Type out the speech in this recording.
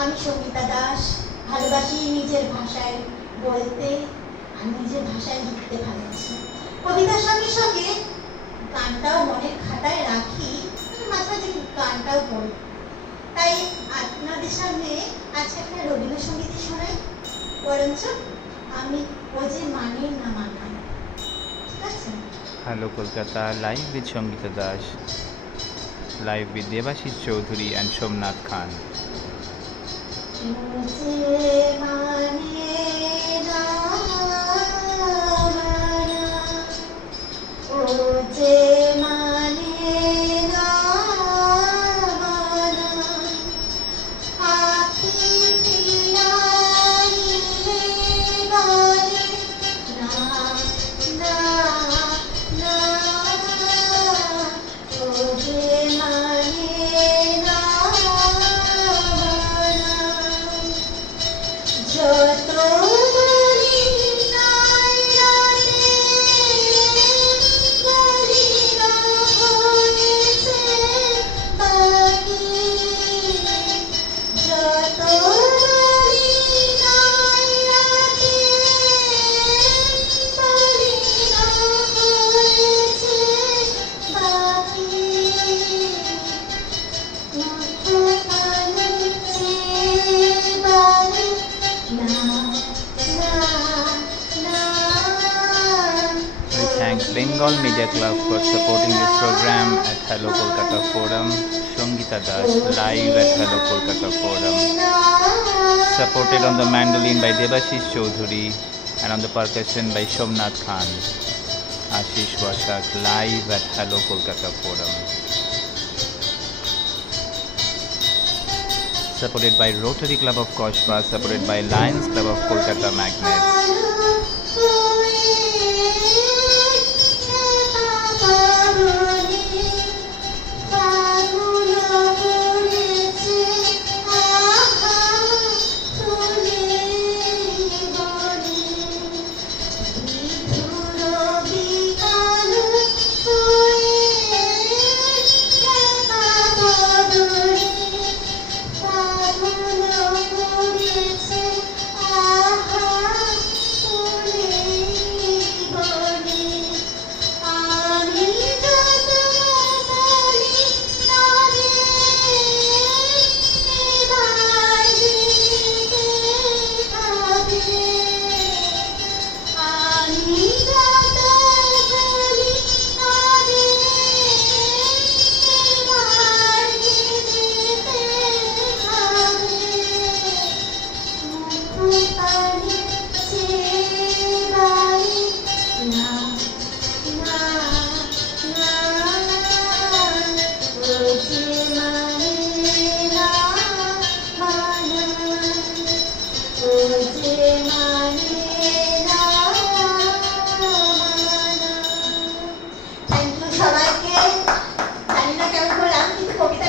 আমি সঙ্গীতা দাস, ভালোবাসি নিজের ভাষায় বলতে আর নিজের ভাষায় লিখতে ভালোবাসি। কবিতার সঙ্গে সঙ্গে গানটাও মনের খাতায় রাখি, মাঝে মাঝে গানটাও পড়ি। তাই আপনাদের সামনে আজকে একটা রবীন্দ্রসঙ্গীতই শোনাই, বরঞ্চ আমি ও যে মানে না মানায়। ঠিক আছে? Hello Kolkata, live with Shangita Das, live with Devashish Chaudhary and Somnath Khan. Bengal Media Club for supporting this program at Hello Kolkata Forum. Shangita Das live at Hello Kolkata Forum. Supported on the mandolin by Devashish Chaudhary and on the percussion by Somnath Khan. Ashish Vashak live at Hello Kolkata Forum. Supported by Rotary Club of Koshba, supported by Lions Club of Kolkata Magnets.